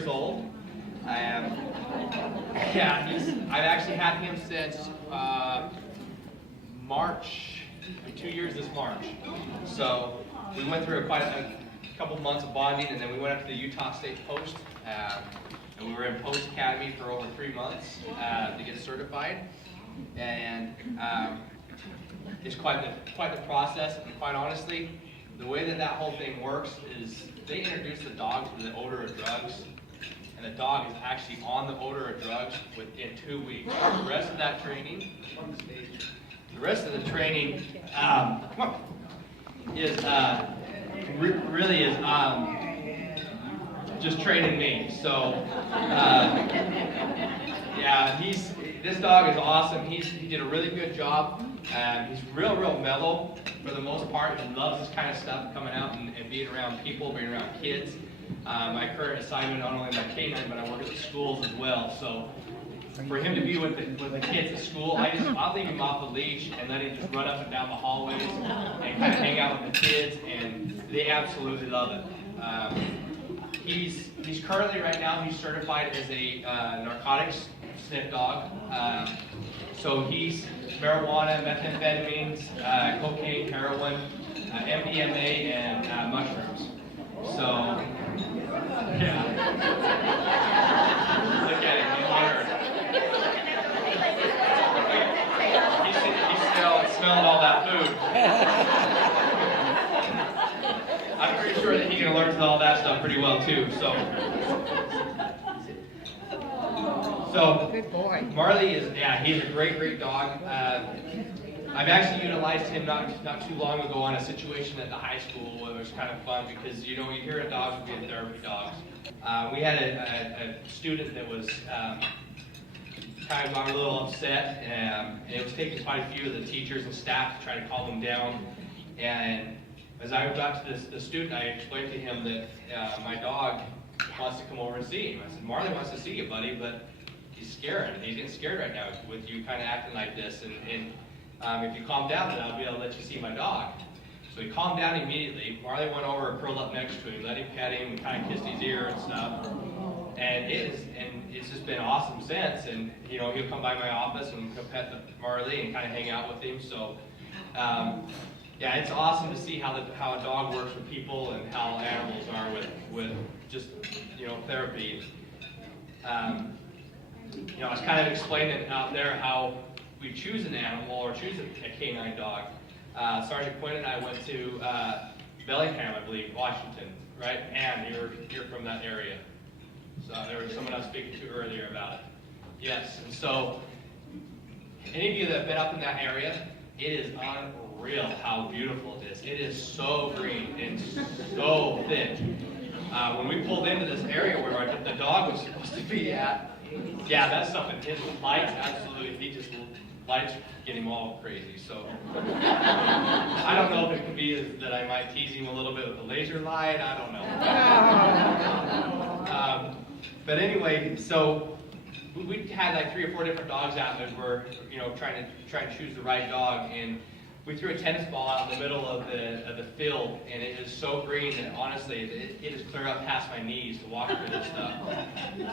years old. Yeah, I've actually had him since March, 2 years this March. So we went through quite a couple months of bonding, and then we went up to the Utah State Post, and we were in Post Academy for over 3 months to get certified. And it's quite the process, and quite honestly, the way that whole thing works is they introduce the dog to the odor of drugs, and the dog is actually on the odor of drugs within 2 weeks. The rest of that training, is really is just training me. So yeah, this dog is awesome. He did a really good job. He's real mellow for the most part. He loves this kind of stuff, coming out and being around people, being around kids. My current assignment, not only my Canine, but I work at the schools as well. So for him to be with the kids at school, I'll leave him off the leash and let him just run up and down the hallways and kind of hang out with the kids, and they absolutely love it. He's currently right now he's certified as a narcotics sniff dog. So he's marijuana, methamphetamines, cocaine, heroin, MDMA, and mushrooms. So yeah, look at him. He's smelling all that food. I'm pretty sure that he can alert to all that stuff pretty well too. So good boy. Marley he's a great dog. I've actually utilized him not too long ago on a situation at the high school. It was kind of fun because you hear of dogs being therapy dogs. We had a student that was kind of got a little upset, and it was taking quite a few of the teachers and staff to try to calm him down. And as I got to the student, I explained to him that my dog wants to come over and see him. I said, Marley wants to see you, buddy, but he's scared. He's getting scared right now with you kind of acting like this. And if you calm down, then I'll be able to let you see my dog. So he calmed down immediately. Marley went over and curled up next to him, let him pet him, and kind of kissed his ear and stuff. And it's just been awesome since. And he'll come by my office and he'll pet Marley and kind of hang out with him. So yeah, it's awesome to see how a dog works with people and how animals are with just therapy. I was kind of explaining out there how we choose an animal or choose a canine dog. Sergeant Quinn and I went to Bellingham, I believe, Washington, right? And you're from that area. So there was someone I was speaking to earlier about it. Yes, and so any of you that have been up in that area, it is unreal how beautiful it is. It is so green and so thick. When we pulled into this area where the dog was supposed to be at, yeah, that's something. His lights, absolutely, lights get him all crazy. So I don't know if it could be that I might tease him a little bit with the laser light. I don't know. But anyway, so we had like 3 or 4 different dogs out there. We're trying to choose the right dog, and we threw a tennis ball out in the middle of the field, and it is so green that honestly it is clear up past my knees to walk through this stuff.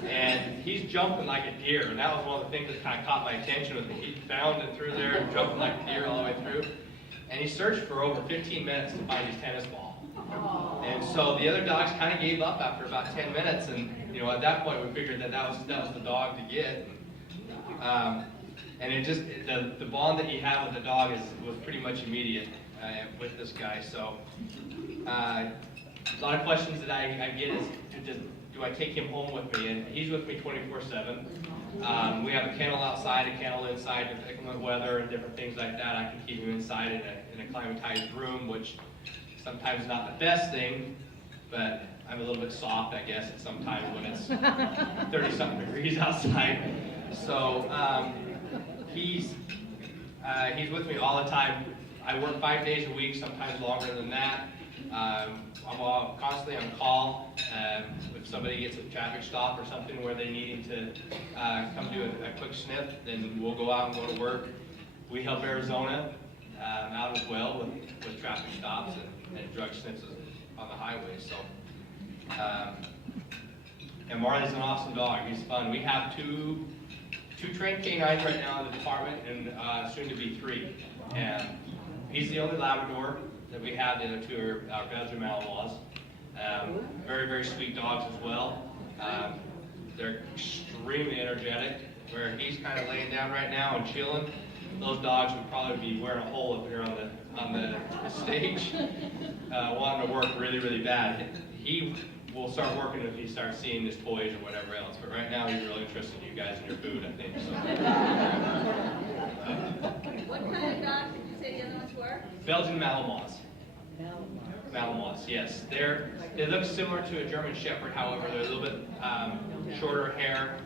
And he's jumping like a deer, and that was one of the things that kind of caught my attention. Was he bounding through there and jumping like a deer all the way through. And he searched for over 15 minutes to find his tennis ball. And so the other dogs kind of gave up after about 10 minutes, and at that point we figured that was the dog to get. And it just the bond that you have with the dog was pretty much immediate with this guy. So a lot of questions that I get is, do I take him home with me? And he's with me 24/7. We have a kennel outside, a kennel inside, depending on the weather and different things like that. I can keep him inside in a climatized room, which sometimes is not the best thing, but I'm a little bit soft, I guess, at sometimes when it's 30-something degrees outside. So he's with me all the time. I work 5 days a week, sometimes longer than that. I'm constantly on call. If somebody gets a traffic stop or something where they need him to come do a quick sniff, then we'll go out and go to work. We help Arizona out as well with traffic stops and drug sniffs on the highway. So, and And Marley's an awesome dog. He's fun. We have two trained canines right now in the department, and soon to be 3. And he's the only Labrador that we have. The other 2 are Belgian Malinois. Very, very sweet dogs as well. They're extremely energetic. Where he's kind of laying down right now and chilling, those dogs would probably be wearing a hole up here on the stage, wanting to work really, really bad. He will start working if he starts seeing his toys or whatever else. But right now, he's really interested in you guys and your food, I think. So. What kind of dogs did you say the other ones were? Belgian Malinois. Malinois, yes. They look similar to a German Shepherd, however, they're a little bit shorter hair.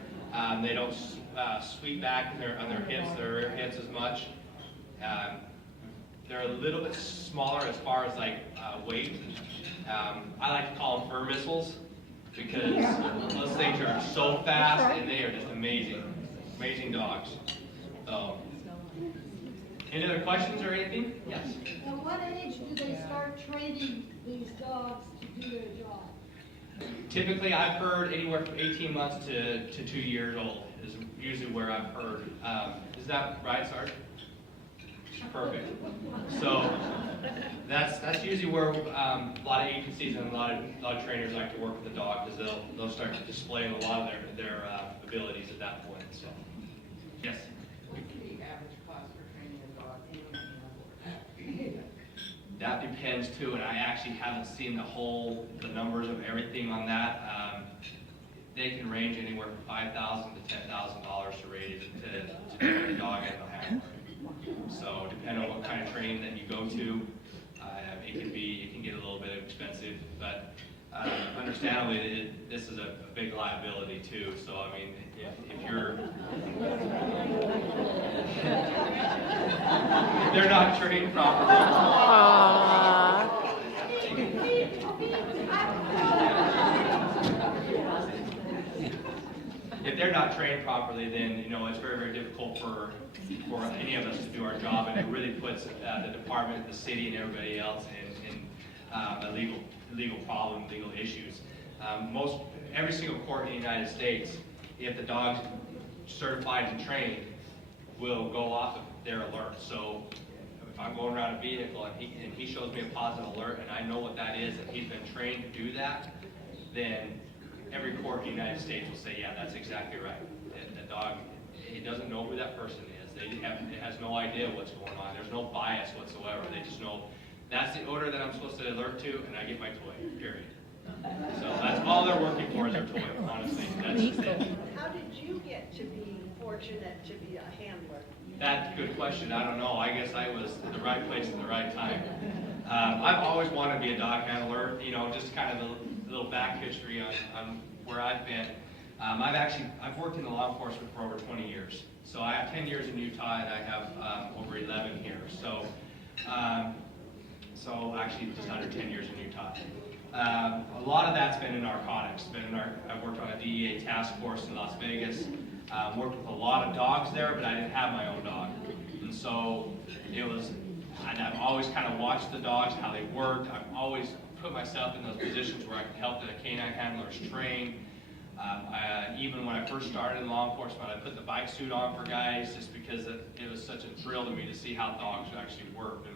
They don't sweep back on their hips, their rear hips as much. They're a little bit smaller as far as like weight. I like to call them fur missiles because those things are so fast and they are just amazing, amazing dogs. So, any other questions or anything? Yes. At what age do they start training these dogs to do their job? Typically, I've heard anywhere from 18 months to 2 years old is usually where I've heard. Is that right, Sarge? Perfect. So that's usually where a lot of agencies and a lot of trainers like to work with the dog because they'll start displaying a lot of their abilities at that point. So yes. What's the average cost for training a dog anywhere? That depends too, and I actually haven't seen the numbers of everything on that. They can range anywhere from $5,000 to $10,000 to raise to train a dog and a handler. So depending on what kind of training that you go to, it can get a little bit expensive, but understandably, this is a big liability too. So I mean, if they're not trained properly. If they're not trained properly, then it's very, very difficult for any of us to do our job, and it really puts the department, the city, and everybody else in a legal problem, legal issues. Every single court in the United States, if the dog's certified and trained, will go off of their alert. So if I'm going around a vehicle and he shows me a positive alert, and I know what that is, and he's been trained to do that, then every court in the United States will say, yeah, that's exactly right. The dog, it doesn't know who that person is. It has no idea what's going on. There's no bias whatsoever. They just know that's the odor that I'm supposed to alert to, and I get my toy, period. So that's all they're working for is their toy, honestly. That's just it. How did you get to be fortunate to be a handler? That's a good question. I don't know. I guess I was in the right place at the right time. I've always wanted to be a dog handler, just kind of a little back history on where I've been. I've worked in the law enforcement for over 20 years. So I have 10 years in Utah and I have over 11 here. So actually just under 10 years in Utah. A lot of that's been in narcotics. I've worked on a DEA task force in Las Vegas. Worked with a lot of dogs there, but I didn't have my own dog. And so I've always kind of watched the dogs, how they worked. I've always put myself in those positions where I could help the canine handlers train. Even when I first started in law enforcement, I put the bike suit on for guys just because it was such a thrill to me to see how dogs actually worked.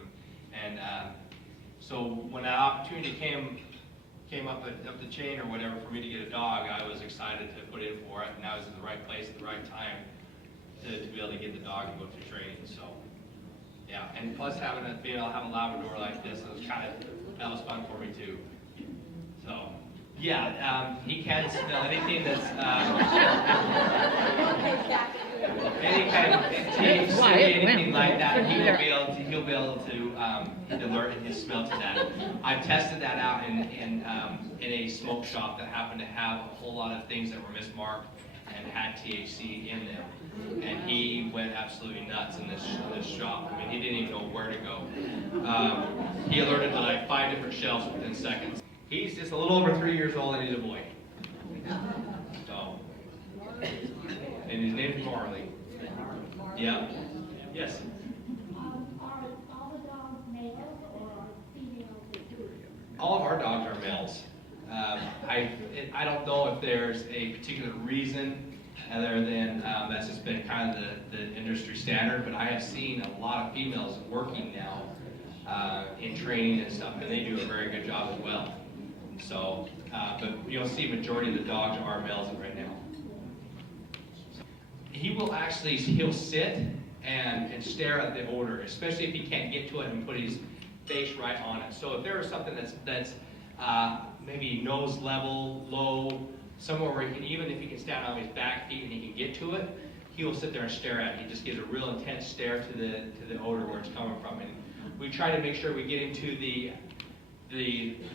So when that opportunity came up the chain or whatever for me to get a dog, I was excited to put in for it, and I was in the right place at the right time to be able to get the dog and go through training. So yeah, and plus being able to have a Labrador like this, that was fun for me too. So yeah, he can smell anything that's any kind of teeth, anything like that. He'll be able to alert his smell to that. I've tested that out in a smoke shop that happened to have a whole lot of things that were mismarked and had THC in them. And he went absolutely nuts in this shop. I mean, he didn't even know where to go. He alerted to like 5 different shelves within seconds. He's just a little over 3 years old and he's a boy. So, and his name's Marley. Yeah. Yes. Are all the dogs males or females? All of our dogs are males. I don't know if there's a particular reason other than that's just been kind of the industry standard, but I have seen a lot of females working now in training and stuff, and they do a very good job as well. So, but you'll see majority of the dogs are males right now. He'll sit and stare at the odor, especially if he can't get to it and put his face right on it. So if there is something that's maybe nose level, low, somewhere where even if he can stand on his back feet and he can get to it, he will sit there and stare at it. He just gives a real intense stare to the odor where it's coming from. And we try to make sure we get into the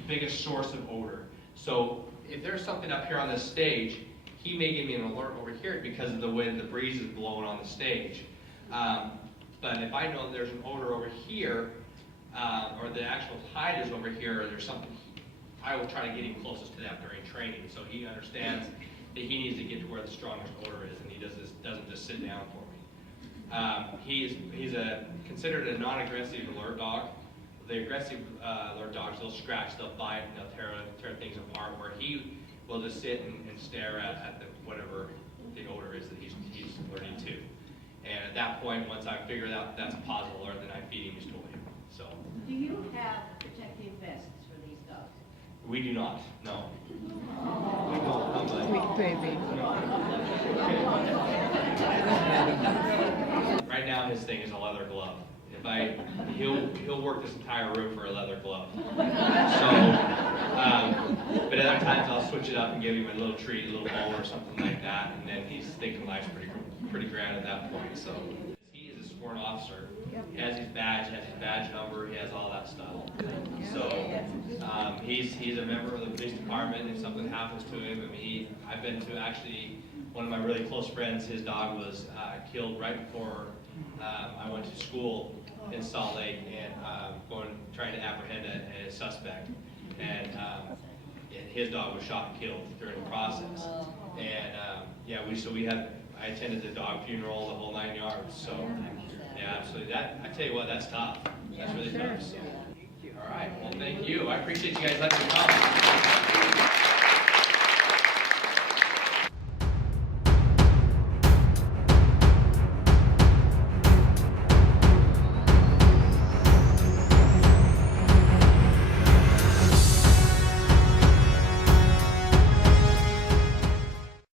biggest source of odor. So if there's something up here on this stage, he may give me an alert over here because of the way the breeze is blowing on the stage. But if I know there's an odor over here, or the actual hide is over here, or there's something, I will try to get him closest to that during training, so he understands that he needs to get to where the strongest odor is, and he doesn't just sit down for me. He's considered a non-aggressive alert dog. The aggressive alert dogs, they'll scratch, they'll bite, and they'll tear things apart, where he will just sit and stare at whatever the odor is that he's alerting to. And at that point, once I figure out that's a positive alert, then I feed him his toy. So. Do you have protective vests for these dogs? We do not, no. We don't. Sweet baby. Right now, his thing is a leather glove. He'll work this entire room for a leather glove. So, but at other times I'll switch it up and give him a little treat, a little bowl or something like that, and then he's thinking life's pretty grand at that point. So he is a sworn officer. He has his badge number, he has all that stuff. So he's a member of the police department. If something happens to him, I've been to actually one of my really close friends. His dog was killed right before I went to school in Salt Lake and trying to apprehend a suspect, and his dog was shot and killed during the process. And I attended the dog funeral, the whole 9 yards. So yeah, absolutely. I tell you what, that's tough. That's really tough. So. All right. Well, thank you. I appreciate you guys letting me come.